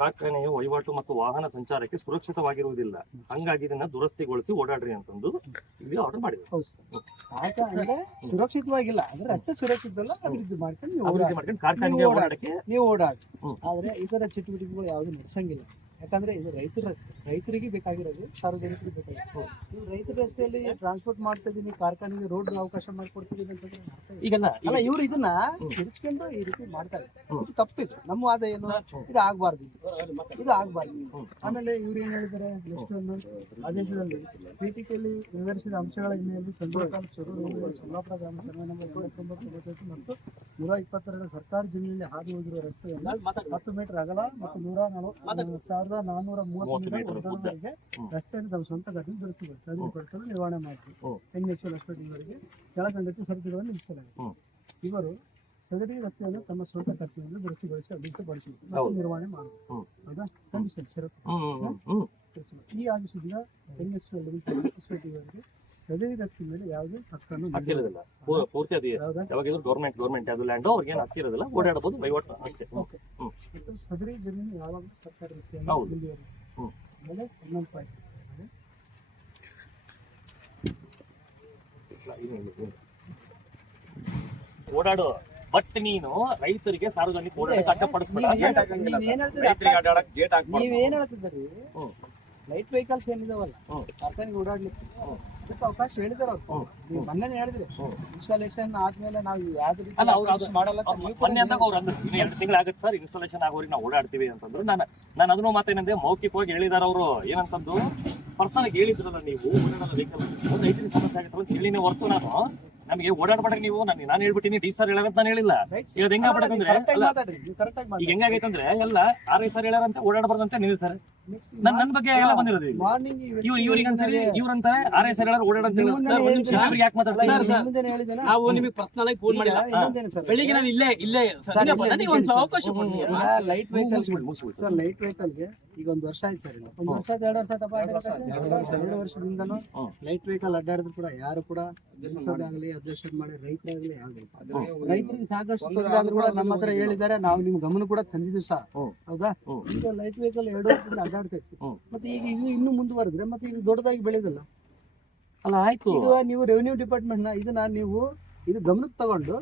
ಕಾರ್ಖಾನೆಯ ವಹಿವಾಟು ಮತ್ತು ವಾಹನ ಸಂಚಾರಕ್ಕೆ ಸುರಕ್ಷಿತವಾಗಿರುವುದಿಲ್ಲ, ಹಂಗಾಗಿ ಇದನ್ನ ದುರಸ್ತಿಗೊಳಿಸಿ ಓಡಾಡ್ರಿ ಅಂತಂದು ಇಲ್ಲಿ ಆರ್ಡರ್ ಮಾಡಿದ್ರು. ಹೌದು ಸರ್. ಅಂದ್ರೆ ಸುರಕ್ಷಿತವಾಗಿಲ್ಲ ಅಂದ್ರೆ ರಸ್ತೆ ಸುರಕ್ಷಿತ ಅಭಿವೃದ್ಧಿ ಮಾಡ್ಕೊಂಡು ಕಾರ್ಖಾನೆಗೆ ಓಡಾಡಕ್ಕೆ ನೀವು ಓಡಾಡಿ. ಆದ್ರೆ ಇತರ ಚಟುವಟಿಕೆಗಳು ಯಾವ್ದು ನಡೆಸಂಗಿಲ್ಲ. ಯಾಕಂದ್ರೆ ಇದು ರೈತರಿಗೆ ಬೇಕಾಗಿರೋದು, ಸಾರ್ವಜನಿಕರಿಗೆ ಬೇಕಾಗಿರೋದು. ನೀವು ರೈತರ ರಸ್ತೆಯಲ್ಲಿ ಟ್ರಾನ್ಸ್ಪೋರ್ಟ್ ಮಾಡ್ತಾ ಇದೀನಿ, ಕಾರ್ಖಾನೆಗೆ ರೋಡ್ ಅವಕಾಶ ಮಾಡ್ಕೊಡ್ತೀವಿ ಅಂತಂದ್ರೆ ಅಲ್ಲ, ಇವ್ರು ಇದನ್ನ ತಿರ್ಚ್ಕೊಂಡು ಈ ರೀತಿ ಮಾಡ್ತಾ ಇದ್ದಾರೆ. ಇದು ತಪ್ಪಿದೆ. ನಮ್ಮ ವಾದ ಏನು, ಇದು ಆಗ್ಬಾರ್ದು, ಇದು ಆಗ್ಬಾರ್ದು. ಆಮೇಲೆ ಇವ್ರು ಏನ್ ಹೇಳಿದ್ದಾರೆ, ಎಷ್ಟೊಂದು ಆದೇಶದಲ್ಲಿ ಪೀಠಿಕೆಯಲ್ಲಿ ವಿವರಿಸಿದ ಅಂಶಗಳ ಹಿನ್ನೆಲೆಯಲ್ಲಿ ಸಂಜೋಕಾಲ್ ಸೊಲ್ಲಾಪುರ ಗ್ರಾಮ ಸರ್ವೆ ನಂಬರ್ 89 ಮತ್ತು 122 ಸರ್ಕಾರಿ ಜಮೀನಿನಲ್ಲಿ ಹಾದು ಹೋಗಿರುವ ರಸ್ತೆಯಲ್ಲಿ 10 ಮೀಟರ್ ಅಗಲ ಮತ್ತು 140,430 ರಸ್ತೆಯನ್ನು ತಮ್ಮ ಸ್ವಂತ ಘಟನೆ ದುರಸ್ತಿಗೊಳಿಸಿ ಅಭಿವೃದ್ಧಿಪಡಿಸಲು ನಿರ್ವಹಣೆ ಮಾಡಿದ್ರು. NSL ರಸ್ತೆಯವರಿಗೆ ಕೆಳಕಂಡಕ್ಕೆ ಸರದಿಗಳನ್ನು ನಿಲ್ಲಿಸಲಾಗಿದೆ. ಇವರು ಸದರಿ ರಸ್ತೆಯನ್ನು ತಮ್ಮ ಸ್ವಂತ ಖರ್ಚಿನಲ್ಲಿ ದುರಸ್ತಿಗೊಳಿಸಿ ಅಭಿವೃದ್ಧಿಪಡಿಸಬೇಕು ಮತ್ತು ನಿರ್ವಹಣೆ ಮಾಡಬೇಕು. ಹೌದಾ? ಕಂಡೀಷನ್ ಷರತ್ತು. ಈ ಆದೇಶದಿಂದ NSL ಸೊಸೈಟಿಯವರಿಗೆ ಸದರಿ ರಸ್ತೆ ಮೇಲೆ ಯಾವುದೇ ಹಕ್ಕನ್ನು ಹಕ್ಕಿರೋದಿಲ್ಲ. ಪೂರ್ತಿ ಅದು ಯಾವಾಗಿದ್ರು ಗೌರ್ಮೆಂಟ್ ಯಾವ್ದು ಲ್ಯಾಂಡ್ ಅವ್ರಿಗೆ ಏನು ಹಕ್ಕಿರೋದಿಲ್ಲ, ಓಡಾಡಬಹುದು, ವಹಿವಾಟು ಅಷ್ಟೇ. ಮತ್ತು ಸದರಿ ಜಮೀನು ಯಾವಾಗಲೂ ಸರ್ಕಾರಿ ರಸ್ತೆಯನ್ನು ಮುಂದುವರಿಯುತ್ತೆ. ಆಮೇಲೆ 11 ಪಾಯಿಂಟ್ ಓಡಾಡು, ಬಟ್ ನೀನು ರೈತರಿಗೆ ಸಾರ್ವಜನಿಕ ಓಡಾಡಕ್ಕೆ ಅಡ್ಡಪಡಿಸ್ಬೇಡ. ನೀವೇನ್ ಹೇಳ್ತಿದ್ದೀರಿ, ಲೈಟ್ ವೆಹಿಕಲ್ಸ್ ಏನಿದಾವಲ್ಲ ಕಾರ್ಖಾನೆಗೆ ಓಡಾಡ್ಲಿಕ್ಕೆ ಅದಕ್ಕೆ ಅವಕಾಶ ಹೇಳಿದಾರ ಅವ್ರು. ನೀವು ಮೊನ್ನೆ ಹೇಳಿದ್ರಿ ಇನ್ಸ್ಟಾಲೇಷನ್ ಆದ್ಮೇಲೆ ನಾವು ಯಾವ್ದು ರೀತಿ ಮಾಡಲ್ಲ. ಮೊನ್ನೆ ಅಂದಾಗ ಅವ್ರು ಅಂದ್ರೆ 2 ತಿಂಗಳಾಗತ್ತೆ ಸರ್ ಇನ್ಸ್ಟಾಲೇಷನ್ ಆಗೋರಿಗೆ ನಾವು ಓಡಾಡ್ತೀವಿ ಅಂತಂದ್ರು. ನಾನು ಅದನ್ನು ಮಾತೇನಂದೆ, ಮೌಖಿಕವಾಗಿ ಹೇಳಿದಾರ ಅವರು. ಏನಂತಂದು ಪರ್ಸನಲ್ ಆಗಿ ಹೇಳಿದ್ರಲ್ಲ, ನೀವು ಓಡಾಡಲ್ಲ ವೆಹಿಕಲ್ ರೈತರಿಗೆ ಸಮಸ್ಯೆ ಆಗುತ್ತೆ ಅಂತ ಹೇಳಿನೇ ಹೊರತು ನಮಗೆ ಓಡಾಡ್ಬೇಡ್ರಿ ನೀವು, ನಾನು ಹೇಳ್ಬಿಟ್ಟಿನಿ ಡಿ ಸರ್ ಹೇಳಾರಂತ ನಾನು ಹೇಳಿಲ್ಲ. ಈಗ ಹೆಂಗಾಗ್ಬಿಟ್ಟಂದ್ರೆ ಈಗ ಹೆಂಗಾಗೈತಂದ್ರೆ ಎಲ್ಲ RI ಸರ್ ಹೇಳಾರಂತ ಓಡಾಡಬಾರ್ದಂತೆ ನೀವು ಸರ್ ನನ್ನ ಬಗ್ಗೆ ಎಲ್ಲ ಬಂದಿರೋದು. ಇವ್ರಂತಾರೆ RI ಸರ್ ಹೇಳಾರ ಓಡಾಡಂತ ಯಾಕೆ ಮಾತಾಡ್ತಾರೆ? ನಾವು ನಿಮಗೆ ಪರ್ಸನಲ್ ಆಗಿ ಫೋನ್ ಮಾಡಿಲ್ಲ. ಬೆಳಿಗ್ಗೆ ನಾನು ಇಲ್ಲೇ ಒಂದು ಅವಕಾಶ ಕೊಡ್ಲಿ. ಲೈಟ್ ವೆಹಿಕಲ್ ಸರ್, ಲೈಟ್ ವೆಹಿಕಲ್ಗೆ ಈಗ 1 ವರ್ಷ ಆಯ್ತು ಸರ್. ಇಲ್ಲ 1 ವರ್ಷ 2 ವರ್ಷ ತಪ್ಪ 2 ವರ್ಷದಿಂದನೂ ಲೈಟ್ ವೆಹಿಕಲ್ ಅಡ್ಡಾಡಿದ್ರು ಕೂಡ ಯಾರು ಕೂಡ ನಿಲ್ಸೋದಾಗ್ಲಿ ಅಬ್ಜೆಕ್ಷನ್ ಮಾಡಿ ರೈತರಾಗ್ಲಿ ರೈತರಿಗೆ ಸಾಕಷ್ಟು ತೊಂದರೆ ಆದ್ರೂ ಕೂಡ ನಮ್ಮ ಹತ್ರ ಹೇಳಿದ್ದಾರೆ, ನಾವು ನಿಮ್ ಗಮನ ಕೂಡ ತಂದಿದ್ವಿ ಸಹ. ಹೌದಾ? ಈಗ ಲೈಟ್ ವೆಹಿಕಲ್ 2 ವರ್ಷದಿಂದ ಅಡ್ಡಾಡ್ತಾ ಇತ್ತು. ಮತ್ತೆ ಈಗ ಇನ್ನೂ ಮುಂದುವರೆದ್ರೆ ಮತ್ತೆ ಇದು ದೊಡ್ಡದಾಗಿ ಬೆಳೆಯೋದಿಲ್ಲ ಅಲ್ಲ. ಆಯ್ತು, ಈಗ ನೀವು ರೆವಿನ್ಯೂ ಡಿಪಾರ್ಟ್ಮೆಂಟ್ ನ ಇದನ್ನ ನೀವು ಇದು ಗಮನಕ್ಕೆ ತಗೊಂಡು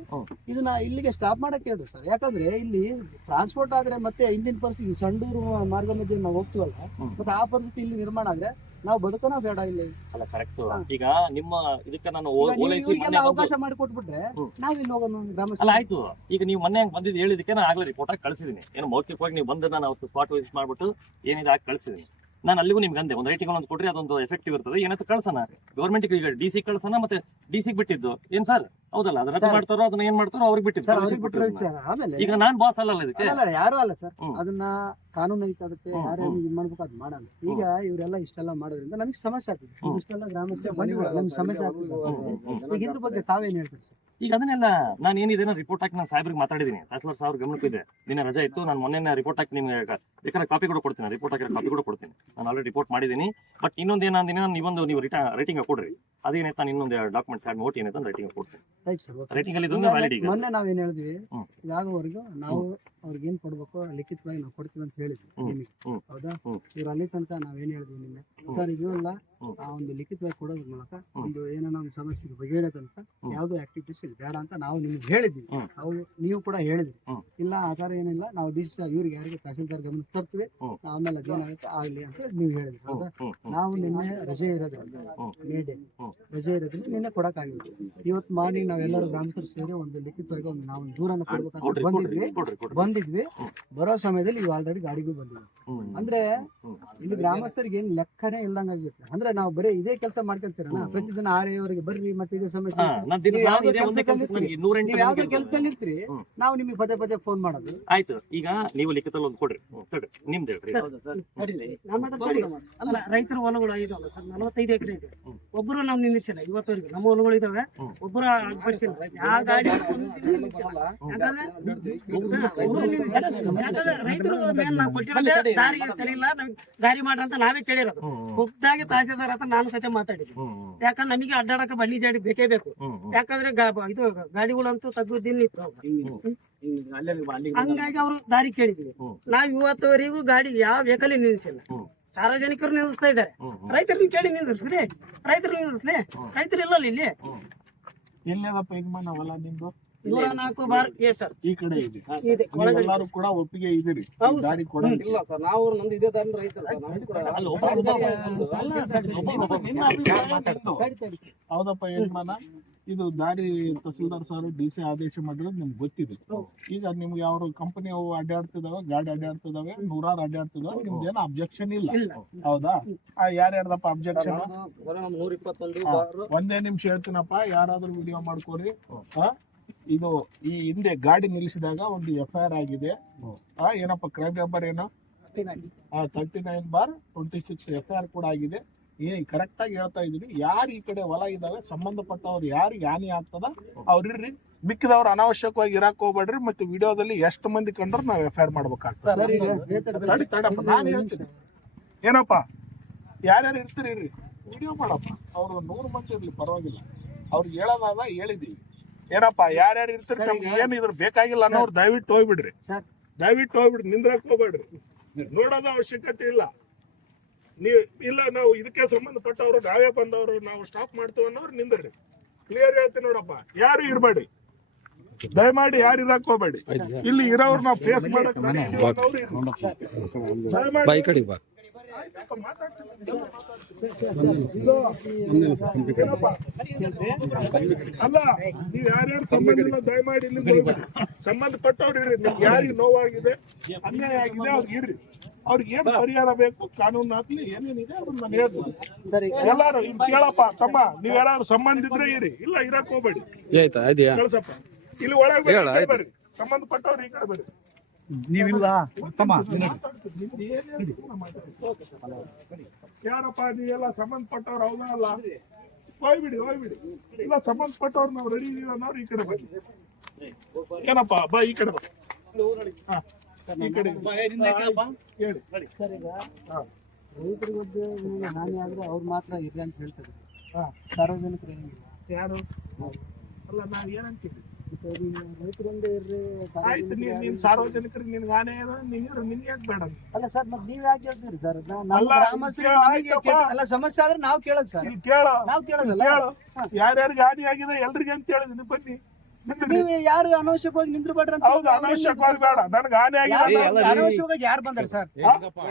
ಇದನ್ನ ಇಲ್ಲಿಗೆ ಸ್ಟಾಪ್ ಮಾಡಕ್ ಹೇಳ್ರಿ ಸರ್. ಯಾಕಂದ್ರೆ ಇಲ್ಲಿ ಟ್ರಾನ್ಸ್ಪೋರ್ಟ್ ಆದ್ರೆ ಮತ್ತೆ ಹಿಂದಿನ ಪರಿಸ್ಥಿತಿ ಸಂಡೂರು ಮಾರ್ಗ ಮಧ್ಯೆ ನಾವು ಹೋಗ್ತೀವಲ್ಲ, ಮತ್ತೆ ಆ ಪರಿಸ್ಥಿತಿ ಇಲ್ಲಿ ನಿರ್ಮಾಣ ಆದ್ರೆ ನಾವು ಬದುಕೋಣ ಬೇಡ ಇಲ್ಲಿ. ಅಲ್ಲ ಕರೆಕ್ಟ್. ಈಗ ನಿಮ್ಮ ಇದಕ್ಕೆ ನಾನು ಅವಕಾಶ ಮಾಡಿ ಕೊಟ್ಬಿಟ್ರೆ ನಾವ್ ಇಲ್ಲಿ ಹೋಗೋಣ ಗ್ರಾಮ. ಅಲ್ಲ ಆಯ್ತು, ಈಗ ನೀವು ಮೊನ್ನೆ ಬಂದಿದ್ದು ಹೇಳಿದಕ್ಕೆ ನಾನು ಆಗ್ಲೇ ರಿಪೋರ್ಟ್ ಆಗಿ ಕಳಿಸಿದೀನಿ. ಏನು ಮೌಖಿಕವಾಗಿ ನೀವು ಬಂದು ನಾನು ಅವತ್ತು ಸ್ಪಾಟ್ ವಿಸಿಟ್ ಮಾಡ್ಬಿಟ್ಟು ಏನಿದೆ ಆಗಿ ಕಳಿಸಿದೀನಿ. ನಾನು ಅಲ್ಲಿಗೂ ನಿಮ್ಗೆ ಅಂದೆ, ಒಂದು ರೈಟಿಂಗ್ ಒಂದು ಕೊಟ್ರಿ ಅದೊಂದು ಎಫೆಕ್ಟಿವ್ ಇರ್ತದೆ. ಏನಂತ ಕಳ್ಸೋಣ ಗೌರ್ಮೆಂಟ್ ಈಗ DC ಕಳ್ಸೋಣ, ಮತ್ತೆ DC ಬಿಟ್ಟಿದ್ದು ಏನ್ ಸರ್? ಹೌದಲ್ಲ, ಅದನ್ನ ಮಾಡ್ತಾರೋ ಅದನ್ನ ಏನ್ ಮಾಡ್ತಾರೋ ಅವ್ರಿಗೆ ಬಿಟ್ಟಿದ್ದು. ಈಗ ನಾನ್ ಬಾಸ್ ಅಲ್ಲ ಇದಕ್ಕೆ, ಯಾರು ಅಲ್ಲ ಸರ್. ಅದನ್ನ ಕಾನೂನು ಐತೆ, ಅದಕ್ಕೆ ಯಾರು ಮಾಡ್ಬೇಕು ಅದ್ ಮಾಡಲ್ಲ. ಈಗ ಇವರೆಲ್ಲ ಇಷ್ಟೆಲ್ಲ ಮಾಡೋದ್ರಿಂದ ನಮಗೆ ಸಮಸ್ಯೆ ಆಗ್ತದೆ. ಇಷ್ಟೆಲ್ಲ ಗ್ರಾಮಕ್ಕೆ ನಮ್ಗೆ ಸಮಸ್ಯೆ ಆಗ್ತದೆ. ಈಗ ಇದ್ರ ಬಗ್ಗೆ ತಾವೇನ್ ಹೇಳ್ತೀರಿ ಸರ್? ಈಗ ಅದನ್ನೆಲ್ಲ ನಾನು ಏನಿದೆ ರಿಪೋರ್ಟ್ ಹಾಕಿ ನಾನು ಸಾಹೇಬ್ರಿಗೆ ಮಾತಾಡಿದ್ದೀನಿ. ತಹಸೀಲ್ದಾರ್ ಸಾಹೇಬ್ರ ಗಮನಕ್ಕೂ ಇದೆ. ದಿನ ರಜೆ ಇತ್ತು, ನಾನು ಮೊನ್ನೆ ರಿಪೋರ್ಟ್ ಹಾಕಿ ನಿಮ್ಗೆ ಬೇಕಾದ್ರೆ ಕಾಪಿ ಕೂಡ ಕೊಡ್ತೀನಿ, ರಿಪೋರ್ಟ್ ಹಾಕಿರೋ ಕಾಪಿ ಕೂಡ ಕೊಡ್ತೀನಿ. ನಾನು ಆಲ್ರೆಡಿ ರಿಪೋರ್ಟ್ ಮಾಡಿದ್ದೀನಿ. ಬಟ್ ಇನ್ನೊಂದು ಏನಂದಿನ ನೀವು ರೈಟಿಂಗ್ ಕೊಡ್ರಿ. ಅದೇನೈತೆ ನಾನು ಇನ್ನೊಂದು ಡಾಕ್ಯುಮೆಂಟ್ಸ್ ಆಡ್ ನೋಟ್ ಏನೈತೆ ರೈಟಿಂಗ್ ಕೊಡ್ತೀನಿ. ರೈಟಿಂಗ್ ಅಲ್ಲಿ ಮೊನ್ನೆ ನಾವೇನ್ ಹೇಳಿದ್ವಿ, ಇದಾಗೋವರೆಗೂ ನಾವು ಅವ್ರಿಗೆ ಏನ್ ಕೊಡ್ಬೇಕು ಲಿಖಿತವಾಗಿ ನಾವು ಕೊಡ್ತೀವಿ ಅಂತ ಹೇಳಿದ್ವಿ. ಹೌದಾ? ಇವ್ರು ಅಲ್ಲಿ ತನಕ ನಾವೇನ್ ಹೇಳಿದ್ವಿ ನಿನ್ನೆ ಸರ್, ಇದೆಲ್ಲ ಆ ಒಂದು ಲಿಖಿತವಾಗಿ ಕೊಡೋದ್ರ ಮೂಲಕ ಒಂದು ಏನೋ ಒಂದು ಸಮಸ್ಯೆಗೆ ಬಗೆಹರಿಯೋ ತನಕ ಯಾವ್ದು ಆಕ್ಟಿವಿಟೀಸ್ ಬೇಡ ಅಂತ ನಾವು ನಿಮ್ಗೆ ಹೇಳಿದ್ವಿ. ಅವ್ರು ನೀವು ಕೂಡ ಹೇಳಿದ್ವಿ, ಇಲ್ಲ ಆತರ ಏನಿಲ್ಲ, ನಾವು ಇವ್ರಿಗೆ ಯಾರಿಗೆ ತಹಸೀಲ್ದಾರ್ ಗಮನ ತರ್ತೀವಿ, ಆಮೇಲೆ ಅದೇನಾಗುತ್ತೆ ಆಗ್ಲಿ ಅಂತ ನೀವು ಹೇಳಿದ್ವಿ. ಹೌದಾ? ನಾವು ನಿನ್ನೆ ರಜೆ ಇರೋದ್ರಿಂದ ಮೇ ಡೇ ರಜೆ ಇರೋದ್ರಿಂದ ನಿನ್ನೆ ಕೊಡಕ್ಕಾಗಿಲ್ಲ. ಇವತ್ತು ಮಾರ್ನಿಂಗ್ ನಾವೆಲ್ಲರೂ ಗ್ರಾಮಸ್ಥರು ಸೇರಿ ಒಂದು ಲಿಖಿತವಾಗಿ ಒಂದು ನಾವು ದೂರನ್ನ ಕೊಡ್ಬೇಕಂತ ಬಂದಿದ್ವಿ. ಬರೋ ಸಮಯದಲ್ಲಿ ಇವು ಆಲ್ರೆಡಿ ಗಾಡಿಗೂ ಬಂದಿದ್ವಿ. ಅಂದ್ರೆ ಇಲ್ಲಿ ಗ್ರಾಮಸ್ಥರಿಗೆ ಏನ್ ಲೆಕ್ಕನೇ ಇಲ್ದಂಗ ಆಗಿರುತ್ತೆ. ಅಂದ್ರೆ ನಾವು ಬರೀ ಇದೇ ಕೆಲಸ ಮಾಡ್ಕೊಳ್ತೀರಣ್ಣ, ಪ್ರತಿದಿನ RI ಅವರಿಗೆ ಬರ್ರಿ, ಮತ್ತೆ ಇದೇ ಸಮಸ್ಯೆ ಯಾವ್ದೇ ಕೆಲಸದಲ್ಲಿ ಇರ್ತೀರಿ, ನಾವು ನಿಮಗೆ ಪದೇ ಪದೇ ಫೋನ್ ಮಾಡೋದು. ಆಯ್ತು, ಈಗ ನೀವು ಲಿಖಿತದಲ್ಲಿ ಒಂದು ಕೊಡ್ರಿ, ನಿಮ್ದು ಹೇಳ್ರಿ. ರೈತರ ಹೊಲಗಳು 45 ಎಕರೆ ಇದೆ. ಒಬ್ಬರು ನಾವು ನಿಲ್ಲಿಸಿಲ್ಲ ಇವತ್ತವರೆಗೂ. ನಮ್ಮ ಹೊಲಗಳು ಇದಾವೆ, ಒಬ್ಬರು ಬರ್ಸಿಲ್ಲ. ಯಾವ ಗಾಡಿ ರೈತರು ನಾವು ಕೊಟ್ಟಿರೋದೇ ದಾರಿಗೆ ಸರಿ ಇಲ್ಲ, ನಮ್ಗೆ ದಾರಿ ಮಾಡ್ರಂತ ನಾವೇ ಕೇಳಿರೋದು. ಖುದ್ದಾಗಿ ತಹಸೀಲ್ದಾರ್ ಹತ್ರ ನಾನು ಸತ್ಯ ಮಾತಾಡಿದ್ವಿ. ಯಾಕಂದ್ರೆ ನಮಗೆ ಅಡ್ಡಾಡಕ ಬಳ್ಳಿ ಜಾಡಿ ಬೇಕೇ ಬೇಕು. ಯಾಕಂದ್ರೆ ಇದು ಗಾಡಿಗಳಂತೂ ತಗ್ಗುದಿನ್ ಇತ್ತು. ಹಂಗಾಗಿ ಅವರು ದಾರಿ ಕೇಳಿದ್ವಿ. ನಾವ್ ಇವತ್ತವರೆಗೂ ಗಾಡಿ ಯಾವ ವೆಹಿಕಲ್ ನಿಲ್ಲಿಸಿಲ್ಲ. ಸಾರ್ವಜನಿಕರು ನಿಲ್ಲಿಸ್ತಾ ಇದ್ದಾರೆ. ರೈತರನ್ನ ಕೇಳಿ ನಿಂದಿರ್ಸ್ರಿ, ರೈತರು ನಿಲ್ಲಿಸ್ಲಿ. ರೈತರು ಇಲ್ಲಲ್ಲ ಇಲ್ಲಿ. ಎಲ್ಲದಪ್ಪ ಯಜಮಾನ ಹೊಲ ನಿಮ್ದು? 104 ಬಾರ್ ಎ ಸರ್. ಈ ಕಡೆ ಇದೆ. ಇದೆ ಒಳಗಡೆ. ಎಲ್ಲರೂ ಕೂಡ ಒಪ್ಪಿಗೆ ಇದ್ದೀರಿ ಹೌದು ಸರ್. ದಾರಿ ಕೊಡಂಗಿಲ್ಲ. ಇಲ್ಲ ಸರ್, ನಾವು ನಮ್ದು ಇದೇ ದಾರಿ ರೈತರು ಸರ್. ನಮ್ದು ಕೂಡ ಅಲ್ಲಿ ಒಬ್ಬ ನಿನ್ನ ಅಭಿಪ್ರಾಯ ನಿಂದು. ಹೌದಪ್ಪ ಯಜಮಾನ, ಇದು ದಾರಿ ತಹಸೀಲ್ದಾರ್ ಸರ್ DC ಆದೇಶ ಮಾಡಿರೋದು ನಿಮ್ಗೆ ಗೊತ್ತಿದೆ. ಈಗ ನಿಮ್ಗೆ ಯಾವ ಕಂಪನಿ ಅವು ಅಡ್ಡಾಡ್ತಿದಾವೆ, ಗಾಡಿ ಅಡ್ಡಾಡ್ತಿದಾವೆ, ನೂರಾರು ಅಡ್ಡಾಡ್ತಿದಾವೆ, ನಿಮ್ದೇನು ಅಬ್ಜೆಕ್ಷನ್ ಇಲ್ಲ, ಹೌದಾ? ಯಾರ್ಯಾರ್ದಪ್ಪ ಅಬ್ಜೆಕ್ಷನ್? ಬರೀ ನಮ್ದು 121 ಬಾರ್. ಒಂದೇ ನಿಮಿಷ ಹೇಳ್ತೀನಪ್ಪ, ಯಾರಾದ್ರೂ ವಿಡಿಯೋ ಮಾಡ್ಕೊರಿ. ಇದು ಈ ಹಿಂದೆ ಗಾಡಿ ನಿಲ್ಲಿಸಿದಾಗ ಒಂದು FIR ಆಗಿದೆ. ಏನಪ್ಪ ಕ್ರೈಮ್ ನಂಬರ್ ಏನು? 39/26 FIR ಕೂಡ ಆಗಿದೆ. ಕರೆಕ್ಟ್ ಆಗಿ ಹೇಳ್ತಾ ಇದೀನಿ. ಯಾರು ಈ ಕಡೆ ಹೊಲ ಇದಾವೆ, ಸಂಬಂಧಪಟ್ಟವ್ರು ಯಾರಿಗೆ ಹಾನಿ ಆಗ್ತದ ಅವ್ರಿರ್ರಿ, ಮಿಕ್ಕಿದವ್ರು ಅನಾವಶ್ಯಕವಾಗಿ ಇರಾಕ್ ಹೋಗ್ಬೇಡ್ರಿ. ಮತ್ತೆ ವಿಡಿಯೋದಲ್ಲಿ ಎಷ್ಟು ಮಂದಿ ಕಂಡ್ರು ನಾವು FIR ಮಾಡ್ಬೇಕಾಗ್ತದೆ. ತಡಪ್ಪ, ನಾನು ಹೇಳ್ತೀನಿ ಏನಪ್ಪ, ಯಾರ್ಯಾರು ಇರ್ತೀರಿ ಇರ್ರಿ, ವಿಡಿಯೋ ಮಾಡಪ್ಪ. ಅವ್ರು 100 ಮಂದಿ ಇರ್ಲಿ ಪರವಾಗಿಲ್ಲ, ಅವ್ರಿಗೆ ಹೇಳೋದಾದ ಹೇಳಿದೀವಿ. ಏನಪ್ಪ, ಯಾರ್ಯಾರು ಇರ್ತೀರಿ, ನಮ್ಗೆ ಏನು ಇದ್ರ ಬೇಕಾಗಿಲ್ಲ ಅನ್ನೋರು ದಯವಿಟ್ಟು ಹೋಗ್ಬಿಡ್ರಿ. ದಯವಿಟ್ಟು ಹೋಗ್ಬಿಡ್ರಿ, ನಿಂದ್ರಕ್ ಹೋಗ್ಬೇಡ್ರಿ. ನೋಡೋದ ಅವಶ್ಯಕತೆ ಇಲ್ಲ. ನೀವು ಇಲ್ಲ, ನಾವು ಇದಕ್ಕೆ ಸಂಬಂಧಪಟ್ಟವ್ರು, ನಾವೇ ಬಂದವರು, ನಾವು ಸ್ಟಾಪ್ ಮಾಡ್ತೀವಿ ಅನ್ನೋರು ನಿಂದ್ರಿ. ಕ್ಲಿಯರ್ ಹೇಳ್ತೀನಿ ನೋಡಪ್ಪ, ಯಾರು ಇರ್ಬೇಡಿ, ದಯಮಾಡಿ ಯಾರು ಇರಕ್ ಹೋಗ್ಬೇಡಿ. ಇಲ್ಲಿ ಇರೋರು ನಾವು ಫೇಸ್ ಮಾಡಕ್ ಅಲ್ಲ, ನೀವ್ ಯಾರ್ಯಾರು ಸಂಬಂಧ ದಯಮಾಡಿ ಸಂಬಂಧಪಟ್ಟವ್ರು ಇರ್ರಿ. ನಿಮ್ಗೆ ಯಾರಿಗೆ ನೋವಾಗಿದೆ, ಅನ್ಯಾಯ ಆಗಿದೆ, ಅವ್ರಿಗೆ ಇರ್ರಿ. ಅವ್ರಿಗೆ ಏನ್ ಪರಿಹಾರ ಬೇಕು, ಕಾನೂನು ಹಾಕ್ಲಿ, ಏನೇನಿದೆ ಅದನ್ನ ನಾನು ಹೇಳ್ತೀನಿ. ಎಲ್ಲಾರು ಇಲ್ಲಿ ಕೇಳಪ್ಪ, ತಮ್ಮ ನೀವ್ ಯಾರು ಸಂಬಂಧ ಇದ್ರೆ ಇರಿ, ಇಲ್ಲ ಇರಕ್ ಹೋಗ್ಬೇಡಿ. ಕಳ್ಸಪ್ಪ, ಇಲ್ಲಿ ಒಳಗೆ ಬರ್ರಿ, ಸಂಬಂಧಪಟ್ಟವ್ರು ಈ ಕಡೆ ಬರ್ರಿ. ನೀವಿಲ್ಲ ಯಾರಪ್ಪ ನೀವೆಲ್ಲ ಸಂಬಂಧಪಟ್ಟವ್ರು? ಹೌದಾ ಅಲ್ಲ? ಹೋಗ್ಬಿಡಿ. ಇಲ್ಲ ಸಂಬಂಧಪಟ್ಟವ್ರು ನಾವು ರೆಡಿ ಇದೀವಿ ಅನ್ನೋರು ಈ ಕಡೆ ಬನ್ನಿ. ಏನಪ್ಪ ಬಾ, ಈ ಕಡೆ ಬಾ. ಈ ಕಡೆ ಹೇಳಿ. ಸರ್, ಈಗ ರೈತರಿಗೆ ಹಾನಿ ಆದ್ರೆ ಅವ್ರು ಮಾತ್ರ ಇರ್ಲಿ ಅಂತ ಹೇಳ್ತಾರೆ. ಸಾರ್ವಜನಿಕರು ಏನಿಲ್ಲ. ಯಾರು ಅಲ್ಲ, ನಾವ್ ಏನಂತೀವಿ, ರೈತರೊಂದೇ ಇರ್ರಿ. ಆಯ್ತು, ನೀನ್ ಸಾರ್ವಜನಿಕರಿಗೆ ನಿನ್ಗೆ ಆನೆ ನಿನ್ಗೆ ಯಾಕೆ ಬೇಡ? ಅಲ್ಲ ಸರ್, ಮತ್ತೆ ನೀವ್ ಯಾಕೆ ಹೇಳ್ತೀರಿ ಸರ್? ನಮ್ಮ ಗ್ರಾಮಸ್ಥರಿಗೆ ನಮಗೆ ಅಲ್ಲ ಸಮಸ್ಯೆ ಆದ್ರೆ ನಾವು ಕೇಳೋದು ಸರ್. ಇಲ್ಲಿ ಕೇಳ, ನಾವು ಕೇಳೋದಲ್ಲ. ಯಾರ್ಯಾರಿಗೆ ಹಾನಿ ಆಗಿದೆ ಎಲ್ರಿಗೆ ಅಂತ ಹೇಳಿದೀನಿ, ಬನ್ನಿ. ನೀವು ಯಾರು ಅನವಶ್ಯಕವಾಗಿ ನಿಂದ್ರು ಬೇಡ್ರಿ ಅಂತ. ಹೌದು, ಅನವಶ್ಯಕವಾಗಿ ಬೇಡ, ನನ್ಗೆ ಹಾನಿ ಆಗಿದೆ. ಅನವಶ್ಯಕವಾಗಿ ಯಾರು ಬಂದಾರ ಸರ್?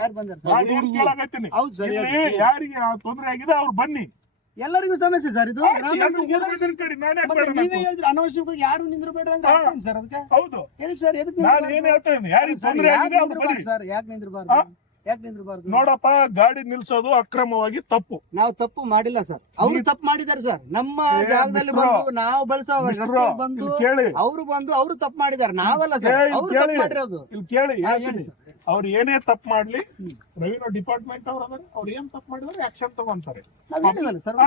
ಯಾರು ಬಂದಾರ ಸರ್? ಕೇಳಾಕತ್ತೀನಿ. ಹೌದು ಸರ್, ಯಾರಿಗೆ ತೊಂದರೆ ಆಗಿದೆ ಅವ್ರು ಬನ್ನಿ. ಎಲ್ಲರಿಗೂ ಸಮಸ್ಯೆ ಸರ್ ಇದು. ಗ್ರಾಮಸ್ಥರಿಗೆ ನೀವೇ ಹೌದು, ಹೇಳಿದ್ರೆ ಅನವಶ್ಯಕವಾಗಿ ಯಾರು ನಿಂದ್ರು ಬೇಡ್ರಿ ಅಂತ ಅರ್ಥ ಸರ್. ಅದಕ್ಕೆ ಎದಕ್ಕೆ ಸರ್? ನಾನು ಏನ್ ಹೇಳ್ತಾ ಇದ್ದೀನಿ, ಯಾರಿಗೆ ತೊಂದರೆ ಆಗಿದೆ ಅವ್ರು ಬನ್ನಿ. ಸರ್, ಯಾಕೆ ನಿಂದ್ರಬಾರ್ದು? ಯಾಕೆ ನಿಂದ್ರಬಾರ್ದು? ನೋಡಪ್ಪ, ಗಾಡಿ ನಿಲ್ಸೋದು ಅಕ್ರಮವಾಗಿ ತಪ್ಪು. ನಾವು ತಪ್ಪು ಮಾಡಿಲ್ಲ ಸರ್, ಅವ್ರು ತಪ್ಪು ಮಾಡಿದಾರೆ ಸರ್. ನಮ್ಮ ಜಾಗದಲ್ಲಿ ಬಂದು ನಾವು ಬಳಸೋ ಬಂದು ಕೇಳಿ, ಅವರು ಬಂದು ಅವರು ತಪ್ಪು ಮಾಡಿದಾರೆ, ನಾವಲ್ಲ ಸರ್. ಅವ್ರು ತಪ್ಪು ಮಾಡಿರೋದು. ಇಲ್ಲಿ ಕೇಳಿ, ಅವ್ರು ಏನೇ ತಪ್ಪು ಮಾಡ್ಲಿ, ರೆವಿನ್ಯೂ ಡಿಪಾರ್ಟ್ಮೆಂಟ್ ಅವ್ರು ಏನ್ ತಪ್ಪು ಮಾಡಿದ್ರೆ ಆಕ್ಷನ್ ತಗೊಂತಾರೆ. ನಾವ್ ಹೇಳಿವಲ್ಲ ಸರ್,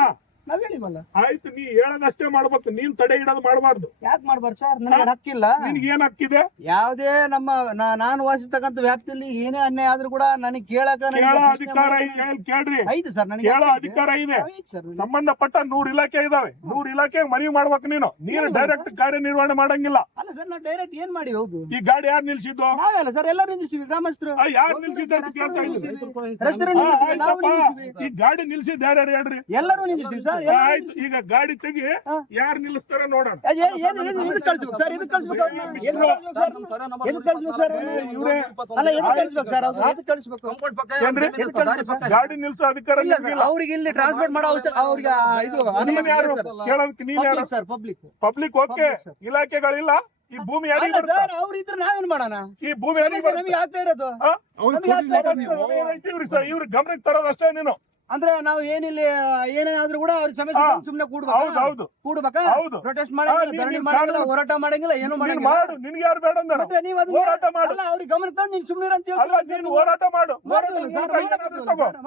ನಾವ್ ಹೇಳಿವಲ್ಲ. ಆಯ್ತು, ನೀ ಹೇಳೋದಷ್ಟೇ ಮಾಡ್ಬೇಕು, ನೀನ್ ತಡೆ ಇಡೋದು ಮಾಡಬಾರ್ದು. ಯಾಕೆ ಮಾಡ್ಬಾರ್ದು ಸರ್? ನನಗೆ ಹಕ್ಕಿಲ್ಲ. ನಿನ್ಗೆ ಏನ್ ಹಕ್ಕಿದೆ? ಯಾವುದೇ ನಮ್ಮ ನಾನು ವಾಸಿಸ್ತಕ್ಕಂಥ ವ್ಯಾಪ್ತಿಯಲ್ಲಿ ಏನೇ ಅನ್ಯಾಯ ಆದ್ರೂ ಕೂಡ ನನಗೆ ಕೇಳಕ ಅಧಿಕಾರ ಕೇಳ್ರಿ. ಐದು ಸರ್, ನನಗೆ ಕೇಳೋ ಅಧಿಕಾರ ಇದೆ. ಸಂಬಂಧಪಟ್ಟ 100 ಇಲಾಖೆ ಇದಾವೆ, 100 ಇಲಾಖೆ ಮನವಿ ಮಾಡ್ಬೇಕು. ನೀನು ಡೈರೆಕ್ಟ್ ಕಾರ್ಯನಿರ್ವಹಣೆ ಮಾಡಂಗಿಲ್ಲ. ಅಲ್ಲ ಸರ್, ನಾವು ಡೈರೆಕ್ಟ್ ಏನ್ ಮಾಡಿ ಹೌದು. ಈ ಗಾಡಿ ಯಾರು ನಿಲ್ಸಿದ್ದು? ನಾವಲ್ಲ ಸರ್, ಎಲ್ಲರೂ ನಿಲ್ಸಿವಿ. ಗ್ರಾಮಸ್ಥರು ಯಾರು ನಿಲ್ಸಿದ್ದು ಅಂತ ಕೇಳ್ತಾ ಇದ್ದೀವಿ. ಈ ಗಾಡಿ ನಿಲ್ಸಿದ್ ಯಾರ್ಯಾರು ಹೇಳ್ರಿ? ಎಲ್ಲರೂ ನಿಲ್ಸಿವಿ ಸರ್. ಆಯ್ತು, ಈಗ ಗಾಡಿ ತೆಗಿ, ಯಾರು ನಿಲ್ಲಿಸ್ತಾರ ನೋಡೋಣ. ಕಳ್ಸ್ಬೇಕು ಸರ್, ಇದಕ್ಕೆ ಕಳ್ಸ್ಬೇಕು. ಗಾಡಿ ನಿಲ್ಸೋ ಅಧಿಕಾರ ಅವ್ರಿಗೆ ಇಲ್ಲಿ ಟ್ರಾನ್ಸ್ಪೋರ್ಟ್ ಮಾಡೋ ಅವ್ರಿಗೆ ಇದು ಅನುಮತಿ ಕೇಳೋದಕ್ಕೆ ನೀನ್ ಯಾರು? ಪಬ್ಲಿಕ್ ಓಕೆ, ಇಲಾಖೆಗಳಿಲ್ಲ. ಈ ಭೂಮಿ ಯಾರಿಗೆ ಅವ್ರು ಇದ್ರೆ ನಾವೇನ್ ಮಾಡೋಣ? ಈ ಭೂಮಿ ನಮಗೆ ಆಗ್ತಾ ಇರೋದು ಇವ್ರ ಗಮನಕ್ಕೆ ತರೋದಷ್ಟೇ. ನೀನು ಅಂದ್ರೆ ನಾವು ಏನಿಲ್ಲ ಏನೇನಾದ್ರೂ ಕೂಡ ಅವ್ರ ಸಮಸ್ಯೆ ಸುಮ್ನೆ ಕೂಡ್ಬೇಕಾ? ಪ್ರೊಟೆಸ್ಟ್ ಮಾಡಂಗಿಲ್ಲ, ಹೋರಾಟ ಮಾಡಂಗಿಲ್ಲ, ಏನು ಮಾಡಂಗಿಲ್ಲ. ಮಾಡು, ನಿನ್ಗೆ ಯಾರು ಬೇಡ ಅಂದ್ರೆ ನೀವು ಹೋರಾಟ ಮಾಡಲ್ಲ. ಅವ್ರಿಗೆ ಗಮನಕ್ಕೆ ತಂದು ನೀನ್ ಸುಮ್ನೆ ಅಂತ ಹೋರಾಟ ಮಾಡು.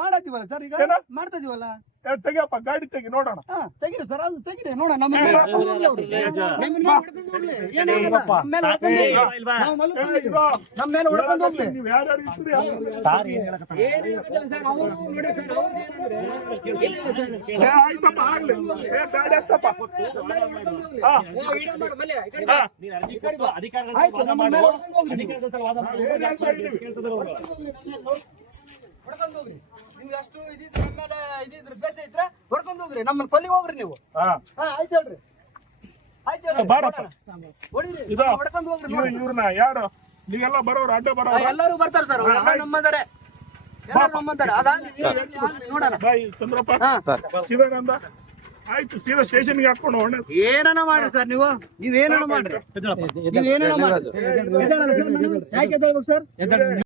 ಮಾಡತ್ತೀವಲ್ಲ ಸರ್, ಈಗ ಮಾಡ್ತಾ ಇದೀವಲ್ಲ. ತೆಗಿಯಪ್ಪ ಗಾಡಿ ತೆಗಿ ನೋಡೋಣ. ತೆಗೀರಿ ಸರ್, ಅದು ತೆಗೀರಿ ನೋಡ. ನಮ್ಮ ಮೇಲೆ ಹೊಡ್ಕೊಂಡು ಹೋಗ್ಲಿ ಅವ್ರು. ನಮ್ಮ ಮೇಲೆ ಹೊಡ್ಕೊಂಡು ಹೋಗ್ಲಿ. ಏನಿಲ್ಲ, ನಮ್ಮ ಮೇಲೆ ಹೊಡ್ಕೊಂಡು ಹೋಗ್ಲಿ. ನಾವು ಮಲ್ಕೊಂಡಿದ್ದೀವಿ. ನಮ್ಮ ಮೇಲೆ ಹೊಡ್ಕೊಂಡು ಹೋಗ್ಲಿ. ನೀವು ಯಾರ್ಯಾರು ಇದ್ದೀರಿ ಸಾರ್ ಏನ್ ಹೇಳಕತ್ತಾರ? ಏನಿಲ್ಲ ಸರ್, ಅವ್ರು ನೋಡಿ ಸರ್, ಅವ್ರು ಏನಂದ್ರೆ ಇಲ್ಲ ಸರ್. ಆಯ್ತಪ್ಪ ಆಗ್ಲಿ. ಗಾಡಿ ಹತ್ತಪ್ಪ. ವಿಡಿಯೋ ಮಾಡು, ಮಲ್ಯ, ಈ ಕಡೆ ಹಾ, ನೀನ್ ಅರ್ಜಿ ಕೊಟ್ಟು ಅಧಿಕಾರಿಗಳ ಆಯ್ತು, ವಾದ ನಮ್ಮ ಮಾಡು. ಮೇಲೆ ಹೊಡ್ಕೊಂಡು ಹೋಗ್ಲಿ. ಅಧಿಕಾರಿಗಳ ವಾದ ಮಾಡು. ಕೇಳ್ತಿದ್ರು ಅವ್ರು. ಹೊಡ್ಕೊಂಡು ಹೋಗ್ರಿ. ನೀವು ಎಷ್ಟು ಇದಿದ್ರೆ ನಮ್ಮ ಮೇಲೆ ಇದಿದ್ರೆ ದ್ವೇಷ ಇದ್ರೆ ಹೊಡ್ಕೊಂಡು ಹೋಗ್ರಿ. ನಮ್ಮನ್ನ ಕೊಲ್ಲಿಗೆ ಹೋಗ್ರಿ ನೀವು. ಹಾ ಆಯ್ತು ಹೇಳ್ರಿ, ಆಯ್ತು ಹೇಳ್ರಿ. ಬಾರಪ್ಪ. ಹೊಡೀರಿ, ಇದು ಹೊಡ್ಕೊಂಡು ಹೋಗ್ರಿ. ನೋಡಿ. ಇವ್ರನ್ನ ಯಾರು ನೀವೆಲ್ಲ ಬರೋರು ಅಡ್ಡ ಬರೋರು ಎಲ್ಲರೂ ಬರ್ತಾರೆ ಸರ್, ಎಲ್ಲ ನಮ್ಮಂದರೆ, ಎಲ್ಲರೂ ನಮ್ಮಂದರೆ. ಅದಾದ್ಮೇಲೆ ನೋಡೋಣ. ಬಾಯ್ ಚಂದ್ರಪ್ಪ ಚಿದಾನಂದ ಆಯ್ತು ಸೀದಾ ಸ್ಟೇಷನ್ಗೆ ಹಾಕೊಂಡು ಹೊಣೆ. ಏನನ ಮಾಡ್ರಿ ಸರ್, ನೀವೇನನ ಮಾಡ್ರಿ, ನೀವೇನನ ಮಾಡ್ರಿ. ಎದ್ದೇಳಲ್ಲ ಸರ್ ನಾನು? ಯಾಕೆ ಎದ್ದೇಳ್ಬೇಕು ಸರ್?